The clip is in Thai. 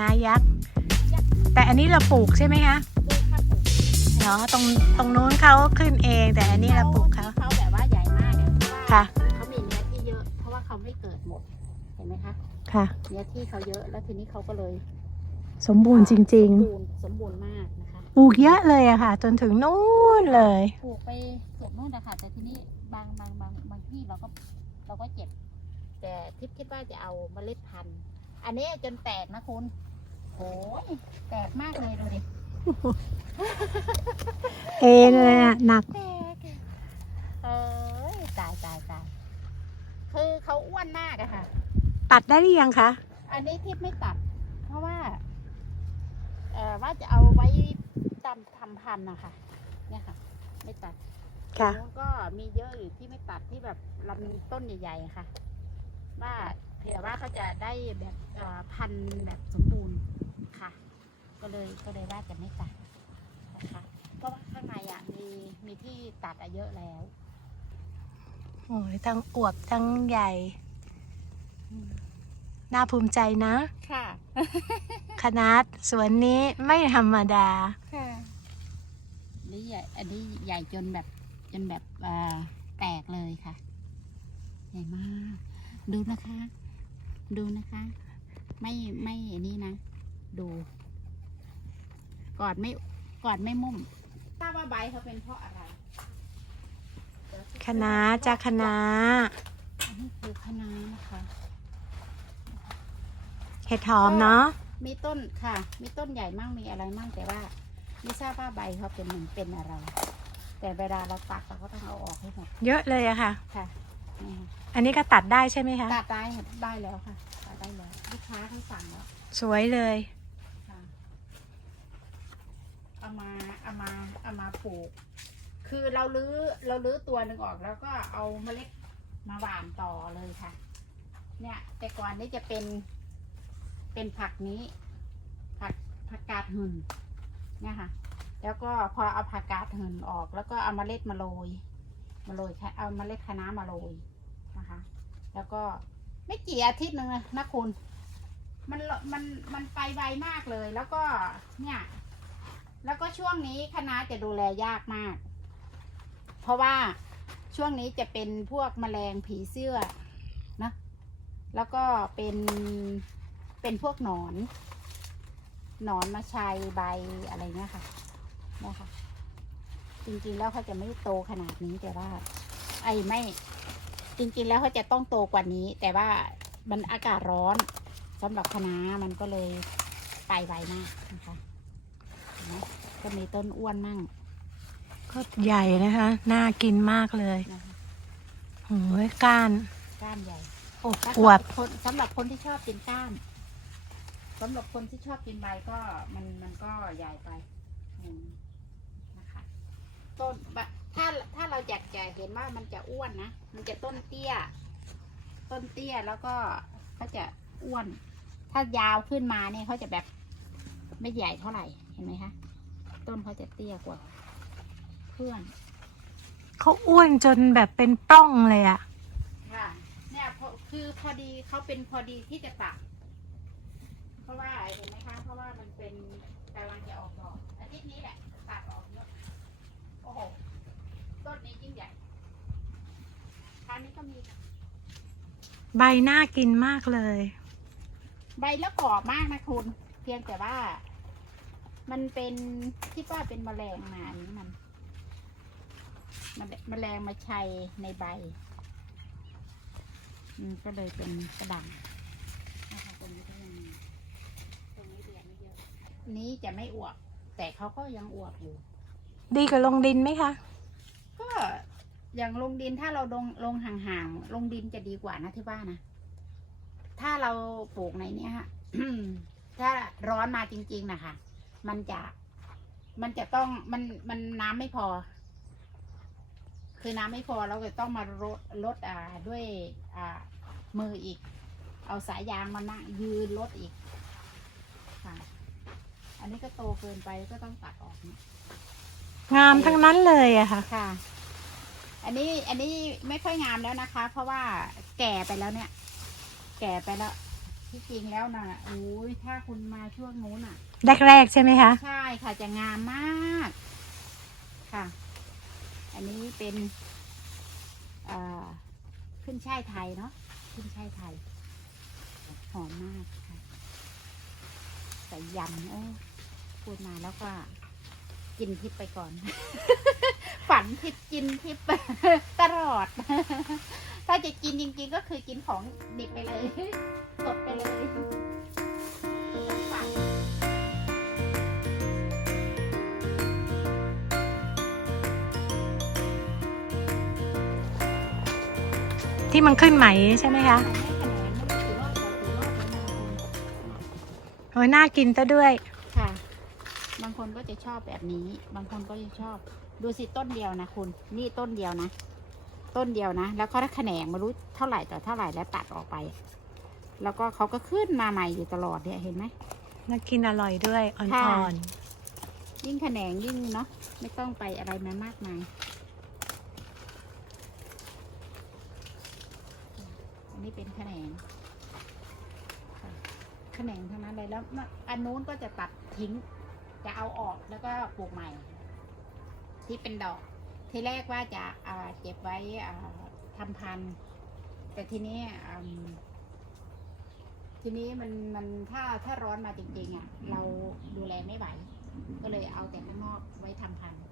น้ายักษ์ แต่อันนี้เราปลูกใช่ไหมคะปลูกค่ะปลูกเนาะตรงตรงนู้นเขาขึ้นเอง แต่อันนี้เราปลูกเขาที่เขาแบบว่าใหญ่มากอะเพราะว่าค่ะเขามีเนื้อที่เยอะ เพราะว่าเขาไม่เกิดหมดเห็นไหมคะค่ะเนื้อที่เขาเยอะแล้วทีนี้เขาก็เลย สมบูรณ์จริงสมบูรณ์สมบูรณ์มากนะคะๆปลูกเยอะเลยอะค่ะ จนถึงนู้นเลยปลูกไปสุดนู่นนะคะแต่ทีนี้บางบางบางบางที่เราก็เราก็เจ็บ แต่ทิพย์คิดว่าจะเอาเมล็ดพันธุ์ อันนี้จนแตกนะคุณ โอ้ยแตกมากเลยดูดิเอเลยอะหนัก แตกเอ้ยตายตายตายคือเขาอ้วนมากอะค่ะ ตัดได้หรือยังคะ อันนี้ทิพย์ไม่ตัด เพราะว่า เอ่อว่าจะเอาไว้ตำทำพันธุ์นะคะเนี่ยค่ะ ไม่ตัดค่ะนู้นก็มีเยอะอยู่ที่ไม่ตัดที่แบบลำต้นใหญ่ๆค่ะ ว่าเผื่อว่าเขาจะได้แบบเอ่อพันธุ์แบบสมบูรณ์ค่ะ ก็เลยก็เลยว่าจะไม่ตัดนะคะเพราะว่าข้างในอะมีมีที่ตัดอะเยอะแล้วโอ้ยทั้งอวบทั้งใหญ่อืมน่าภูมิใจนะ ค่ะ คณะสวนนี้ไม่ธรรมดา ค่ะนี่ใหญ่อันนี้ใหญ่จนแบบจนแบบเอ่อแตกเลยค่ะ ใหญ่มาก ดูนะคะ ดูนะคะ ไม่ไม่อันนี้นะ ดู กอดไม่กอดไม่มุ่มทราบว่าใบเขาเป็นเพราะอะไรคณะจากคณะอันนี้คือคะน้านะคะ เห็ดหอมเนาะมีต้นค่ะ มีต้นใหญ่มั่งมีอะไรมั่งแต่ว่าไม่ทราบว่าใบเขาเป็นเหมือนเป็นอะไร แต่เวลาเราตัดเราก็ต้องเอาออกให้หมดเยอะเลยอะค่ะค่ะนี่ค่ะอันนี้ก็ตัดได้ใช่ไหมคะตัดได้ค่ะได้แล้วค่ะตัดได้แล้วลูกค้าเขาสั่งแล้วสวยเลยค่ะ เอามาเอามาเอามาปลูก คือเราลื้อเราลื้อตัวหนึ่งออกแล้วก็เอาเมล็ดมาหว่านต่อเลยค่ะ เนี่ย แต่ก่อนนี้จะเป็นเป็นผักนี้ ผักผักกาดหืนเนี่ยค่ะ แล้วก็พอเอาผักกาดหืนออก แล้วก็เอาเมล็ดมาโรยมาโรยค่ะเอาเมล็ดคะน้ามาโรยนะคะ แล้วก็ไม่กี่อาทิตย์หนึ่งนะคุณมันมันมันไปไวมากเลยแล้วก็เนี่ย แล้วก็ช่วงนี้คณะจะดูแลยากมาก เพราะว่าช่วงนี้จะเป็นพวกแมลงผีเสื้อนะแล้วก็เป็นเป็นพวกหนอน หนอนมาชัยใบอะไรเงี้ยค่ะนี่ยค่ะจริงๆแล้วเขาจะไม่โตขนาดนี้แต่ว่า ไอ้ไม่ จริงๆแล้วเขาจะต้องโตกว่านี้ แต่ว่ามันอากาศร้อนสำหรับคณะมันก็เลยไปไวมากนะคะ ก็มีต้นอ้วนมั่ง ก็ใหญ่นะคะ น่ากินมากเลยนะคะโอ้ยก้านก้านใหญ่อบถ้าอวบคนสำหรับคนที่ชอบกินก้านสำหรับคนที่ชอบกินใบก็มันมันก็ใหญ่ไปอืมนะคะต้นบะถ้าถ้าเราอยากจะเห็นว่ามันจะอ้วนนะ มันจะต้นเตี้ย ต้นเตี้ยแล้วก็เขาจะอ้วน ถ้ายาวขึ้นมาเนี่ยเขาจะแบบไม่ใหญ่เท่าไหร่ เห็นไหมคะ ต้นเขาจะเตี้ยกว่า เพื่อนเขาอ้วนจนแบบเป็นปล้องเลยอะค่ะ เนี่ยพอคือพอดีเขาเป็นพอดีที่จะตัดเพราะว่าเห็นไหมคะเพราะว่ามันเป็นกำลังจะออกดอกอาทิตย์นี้แหละตัดออกเยอะโอ้โหต้นนี้ยิ่งใหญ่คราวนี้ก็มีใบน่ากินมากเลย ใบแล้วกรอบมากนะคุณ เพียงแต่ว่า มันเป็นคิดว่าเป็นแมลงมาอันนี้มันมันแมลงมาชัยในใบอืมก็เลยเป็นกระดังนะคะตรงนี้ก็ยังมีตรงนี้เรียนไม่เยอะนี้จะไม่อวบแต่เขาก็ยังอวบอยู่ ดีกว่าลงดินไหมคะ ก็อย่างลงดินถ้าเราลงลงห่างๆลงดินจะดีกว่านะที่ว่านะถ้าเราปลูกในเนี้ยฮะถ้าร้อนมาจริง ๆนะคะ มันจะ มันจะต้องมันมันน้ำไม่พอ คือน้ำไม่พอเราก็ต้องมาลดลดอ่าด้วยอ่ามืออีก เอาสายยางมานั่งยืนลดอีกค่ะ อันนี้ก็โตเกินไปก็ต้องตัดออกนะงามทั้งนั้นเลยอะค่ะ ค่ะ อันนี้อันนี้ไม่ค่อยงามแล้วนะคะ เพราะว่าแก่ไปแล้วเนี่ย แก่ไปแล้ว ที่จริงแล้วน่ะโอ้ยถ้าคุณมาช่วงนู้นอะ แรกๆใช่ไหมคะ ใช่ค่ะจะงามมากค่ะ อันนี้เป็นเอ่อขึ้นช่ายไทยเนาะขึ้นช่ายไทย หอมมากค่ะใส่ยำโอ้พูดมาแล้วก็กินทิพย์ไปก่อน ฝันทิพย์กินทิพย์ตลอด ถ้าจะกินจริงๆก็คือกินของดิบไปเลยสดไปเลยฝันที่มันขึ้นใหม่ใช่ไหมคะโอ้ยน่ากินซะด้วย ค่ะ บางคนก็จะชอบแบบนี้ บางคนก็จะชอบ ดูสิต้นเดียวนะคุณ นี่ต้นเดียวนะ ต้นเดียวนะ แล้วก็ถ้าแขนงไมารู้เท่าไหร่ต่อเท่าไหร่แล้วตัดออกไป แล้วก็เขาก็ขึ้นมาใหม่อยู่ตลอดเนี่ยเห็นไหมน่ากินอร่อยด้วยอ่ค่ะอนยิ่งแขนงยิ่งเนาะไม่ต้องไปอะไรมามากมายอันนี้เป็นแขนงค่ะแขนงทั้งนั้นเลยแล้วอันนู้นก็จะตัดทิ้ง จะเอาออกแล้วก็ปลูกใหม่ ที่เป็นดอก ทีแรกว่าจะเก็บไว้อ่าทำพันธุ์แต่ทีนี้ทีนี้มันมันถ้าถ้าร้อนมาจริงๆอะเราดูแลไม่ไหว ก็เลยเอาแต่ข้างนอกไว้ทำพันธุ์